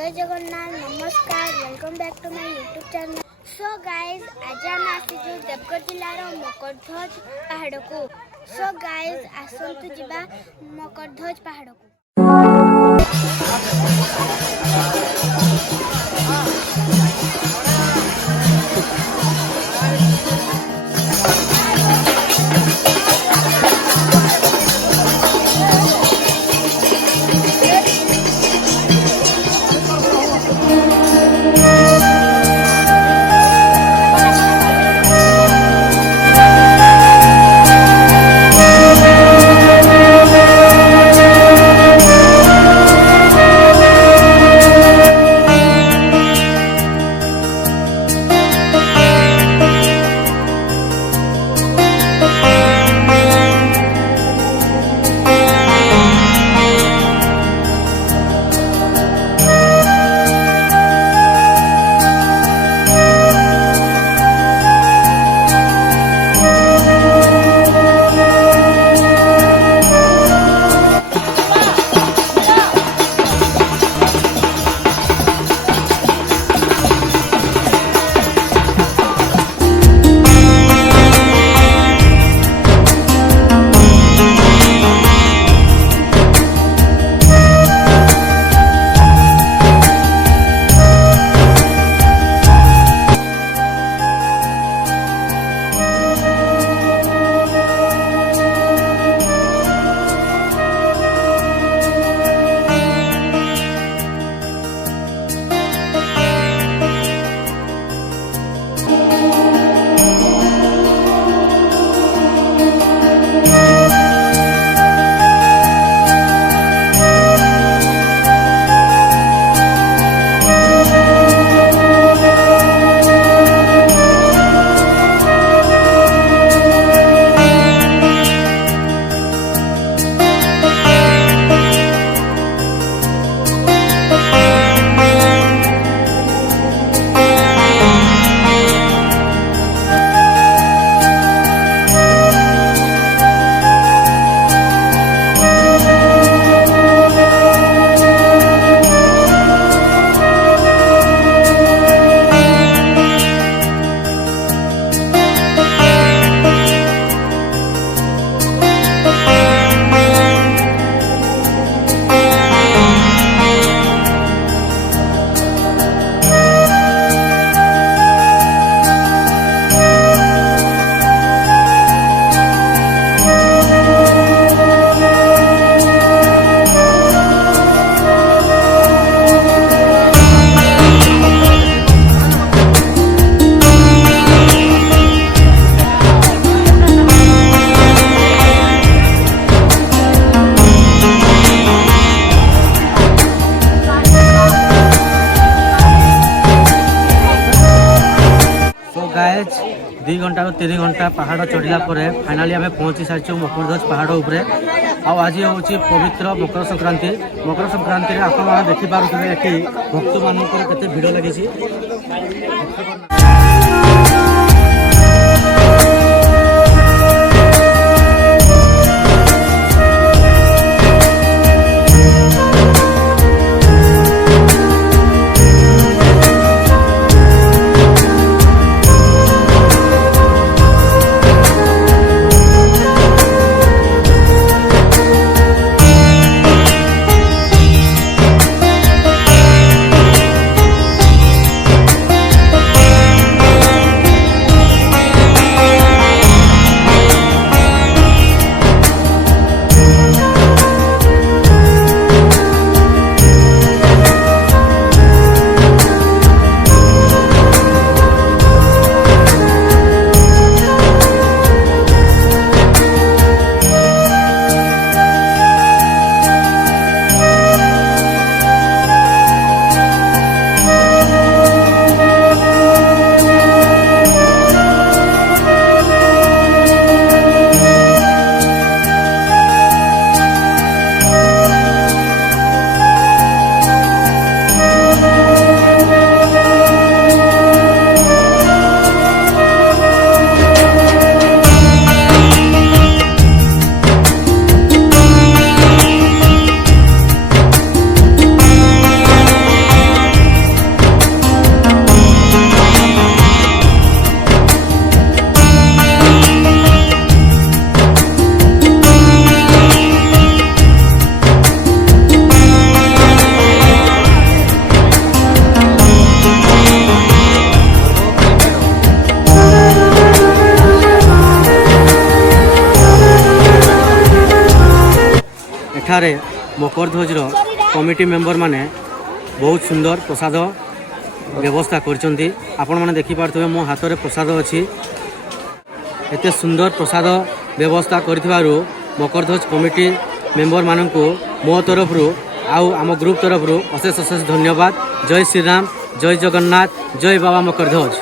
जय जगन्नाथ नमस्कार welcome back to my YouTube channel. So guys आज आम आसीजु देवगढ़ जिलार मकरध्वज पहाड़ को। सो गाइज आसतु जिबा मकरध्वज पहाड़ को। गाइज 2 घंटा 3 घंटा पहाड़ चढ़ला फाइनाली आम पहुँची सारी मकरध्वज पहाड़ उपरे। आज हूँ पवित्र मकर संक्रांति। मकर संक्रांति में आप देखिपे ये भक्त मान के भिड़ लगी। ଏଠାରେ ମକରଧ୍ୱଜର କମିଟି ମେମ୍ବର ମାନେ ବହୁତ ସୁନ୍ଦର ପ୍ରସାଦ ବ୍ୟବସ୍ଥା କରିଛନ୍ତି। ଆପଣମାନେ ଦେଖିପାରୁଥିବେ ମୋ ହାତରେ ପ୍ରସାଦ ଅଛି। ଏତେ ସୁନ୍ଦର ପ୍ରସାଦ ବ୍ୟବସ୍ଥା କରିଥିବାରୁ ମକରଧ୍ୱଜ କମିଟି ମେମ୍ବରମାନଙ୍କୁ ମୋ ତରଫରୁ ଆଉ ଆମ ଗ୍ରୁପ୍ ତରଫରୁ ଅଶେଷ ଅଶେଷ ଧନ୍ୟବାଦ। ଜୟ ଶ୍ରୀରାମ, ଜୟ ଜଗନ୍ନାଥ, ଜୟ ବାବା ମକରଧ୍ୱଜ।